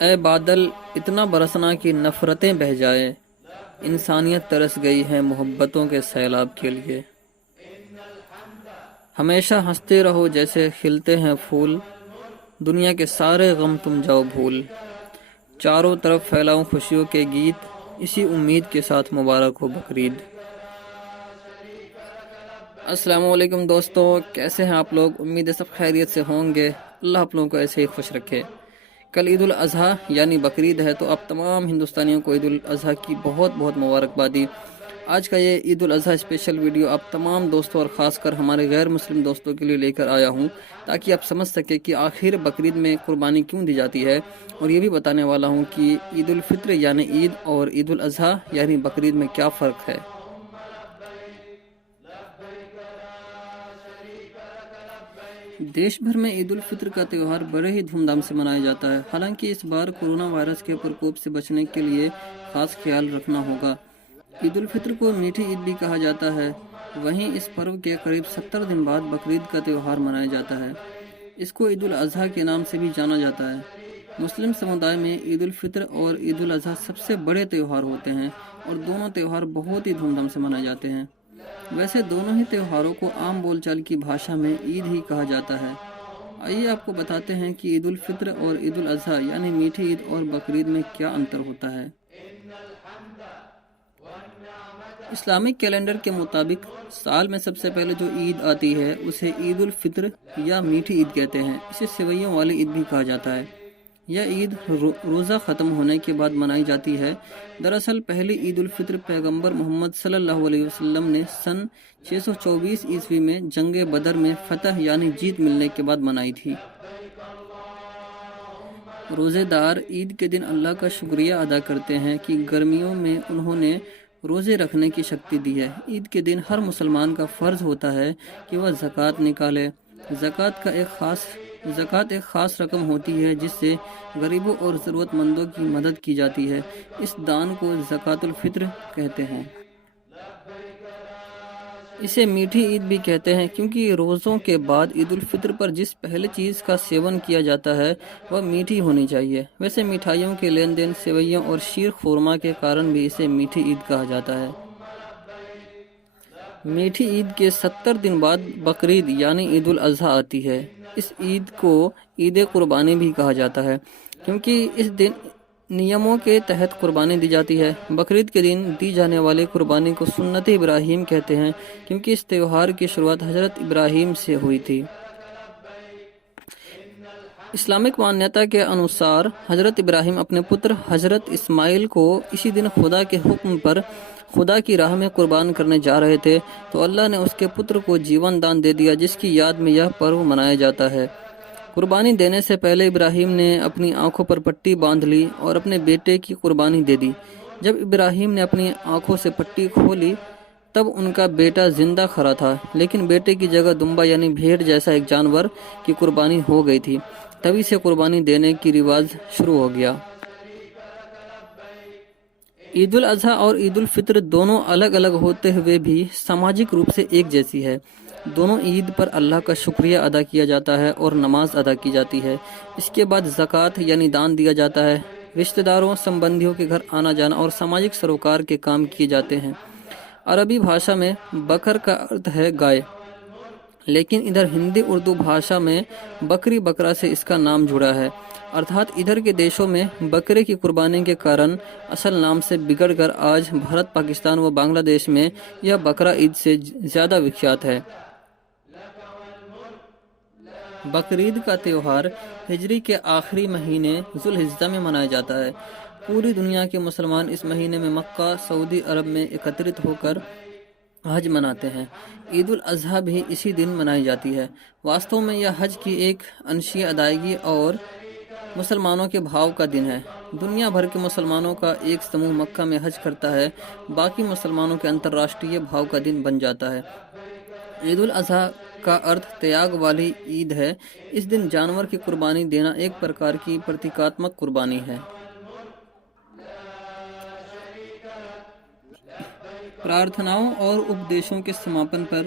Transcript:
اے بادل اتنا برسنا کہ نفرتیں بہہ جائے، انسانیت ترس گئی ہے محبتوں کے سیلاب کے لیے۔ ہمیشہ ہنستے رہو جیسے کھلتے ہیں پھول، دنیا کے سارے غم تم جاؤ بھول۔ چاروں طرف پھیلاؤں خوشیوں کے گیت، اسی امید کے ساتھ مبارک ہو بقرعید۔ السلام علیکم دوستو، کیسے ہیں آپ لوگ؟ امید ہے سب خیریت سے ہوں گے۔ اللہ آپ لوگوں کو ایسے ہی خوش رکھے۔ کل عید الاضحیٰ یعنی بقرعید ہے، تو آپ تمام ہندوستانیوں کو عید الاضحیٰ کی بہت بہت مبارکبادی۔ آج کا یہ عید الاضحیٰ اسپیشل ویڈیو آپ تمام دوستوں اور خاص کر ہمارے غیر مسلم دوستوں کے لیے لے کر آیا ہوں، تاکہ آپ سمجھ سکیں کہ آخر بقرعید میں قربانی کیوں دی جاتی ہے، اور یہ بھی بتانے والا ہوں کہ عید الفطر یعنی عید اور عید الاضحیٰ یعنی بقرعید میں کیا فرق ہے۔ دیش بھر میں عید الفطر کا تہوار بڑے ہی دھوم دھام سے منایا جاتا ہے۔ حالانکہ اس بار کورونا وائرس کے پرکوپ سے بچنے کے لیے خاص خیال رکھنا ہوگا۔ عید الفطر کو میٹھی عید بھی کہا جاتا ہے۔ وہیں اس پرو کے قریب 70 دن بعد بقرعید کا تہوار منایا جاتا ہے۔ اس کو عید الاضحیٰ کے نام سے بھی جانا جاتا ہے۔ مسلم سمدائے میں عید الفطر اور عید الاضحیٰ سب سے بڑے تہوار ہوتے ہیں، اور دونوں تہوار بہت ہی دھوم دھام سے منائے جاتے ہیں۔ ویسے دونوں ہی تہواروں کو عام بول چال کی بھاشا میں عید ہی کہا جاتا ہے۔ آئیے آپ کو بتاتے ہیں کہ عید الفطر اور عید الاضحیٰ یعنی میٹھی عید اور بقرعید میں کیا انتر ہوتا ہے۔ اسلامک کیلنڈر کے مطابق سال میں سب سے پہلے جو عید آتی ہے اسے عید الفطر یا میٹھی عید کہتے ہیں۔ اسے سویوں والی عید بھی کہا جاتا ہے۔ یہ عید روزہ ختم ہونے کے بعد منائی جاتی ہے۔ دراصل پہلی عید الفطر پیغمبر محمد صلی اللہ علیہ وسلم نے سن 624 عیسوی میں جنگ بدر میں فتح یعنی جیت ملنے کے بعد منائی تھی۔ روزے دار عید کے دن اللہ کا شکریہ ادا کرتے ہیں کہ گرمیوں میں انہوں نے روزے رکھنے کی شکتی دی ہے۔ عید کے دن ہر مسلمان کا فرض ہوتا ہے کہ وہ زکوٰۃ نکالے۔ زکوٰۃ ایک خاص رقم ہوتی ہے جس سے غریبوں اور ضرورت مندوں کی مدد کی جاتی ہے۔ اس دان کو زکوٰۃ الفطر کہتے ہیں۔ اسے میٹھی عید بھی کہتے ہیں کیونکہ روزوں کے بعد عید الفطر پر جس پہلی چیز کا سیون کیا جاتا ہے وہ میٹھی ہونی چاہیے۔ ویسے مٹھائیوں کے لین دین، سیویوں اور شیر خورما کے کارن بھی اسے میٹھی عید کہا جاتا ہے۔ میٹھی عید کے 70 دن بعد بقرعید یعنی عید الاضحیٰ آتی ہے۔ اس عید کو عید قربانی بھی کہا جاتا ہے کیونکہ اس دن نیموں کے تحت قربانی دی جاتی ہے۔ بقرعید کے دن دی جانے والی قربانی کو سنت ابراہیم کہتے ہیں کیونکہ اس تہوار کی شروعات حضرت ابراہیم سے ہوئی تھی۔ اسلامک مانیتا کے انوسار حضرت ابراہیم اپنے پتر حضرت اسماعیل کو اسی دن خدا کے حکم پر خدا کی راہ میں قربان کرنے جا رہے تھے، تو اللہ نے اس کے پتر کو جیون دان دے دیا، جس کی یاد میں یہ پرو منایا جاتا ہے۔ قربانی دینے سے پہلے ابراہیم نے اپنی آنکھوں پر پٹی باندھ لی اور اپنے بیٹے کی قربانی دے دی۔ جب ابراہیم نے اپنی آنکھوں سے پٹی کھولی تب ان کا بیٹا زندہ کھڑا تھا، لیکن بیٹے کی جگہ دمبا یعنی بھیڑ جیسا ایک جانور کی قربانی ہو گئی تھی۔ تبھی سے قربانی دینے کی رواج شروع ہو گیا۔ عید الاضحیٰ اور عید الفطر دونوں الگ الگ ہوتے ہوئے بھی سماجک روپ سے ایک جیسی ہے۔ دونوں عید پر اللہ کا شکریہ ادا کیا جاتا ہے اور نماز ادا کی جاتی ہے۔ اس کے بعد زکوٰۃ یعنی دان دیا جاتا ہے۔ رشتہ داروں، سمبندھیوں کے گھر آنا جانا اور سماجک سروکار کے کام کیے جاتے ہیں۔ عربی بھاشا میں بکر کا ارتھ ہے گائے، لیکن ادھر ہندی اردو بھاشا میں بکری بکرا سے اس کا نام جڑا ہے، ارتھات ادھر کے دیشوں میں بکرے کی قربانی کے کارن اصل نام سے بگڑ کر آج بھارت، پاکستان و بنگلہ دیش میں یہ بقرہ عید سے زیادہ وکھیات ہے۔ بقرعید کا تہوار ہجری کے آخری مہینے ذوالحجہ میں منایا جاتا ہے۔ پوری دنیا کے مسلمان اس مہینے میں مکہ، سعودی عرب میں اکترت ہو کر حج مناتے ہیں۔ عید الاضحیٰ بھی اسی دن منائی جاتی ہے۔ واستو میں یہ حج کی ایک انشیہ ادائیگی اور مسلمانوں کے بھاؤ کا دن ہے۔ دنیا بھر کے مسلمانوں کا ایک سموہ مکہ میں حج کرتا ہے، باقی مسلمانوں کے انترراشٹریہ بھاؤ کا دن بن جاتا ہے۔ عید الاضحیٰ کا ارتھ تیاگ والی عید ہے۔ اس دن جانور کی قربانی دینا ایک پرکار کی پرتیکاتمک قربانی ہے۔ پرارتھناؤں اور اپدیشوں کے سماپن پر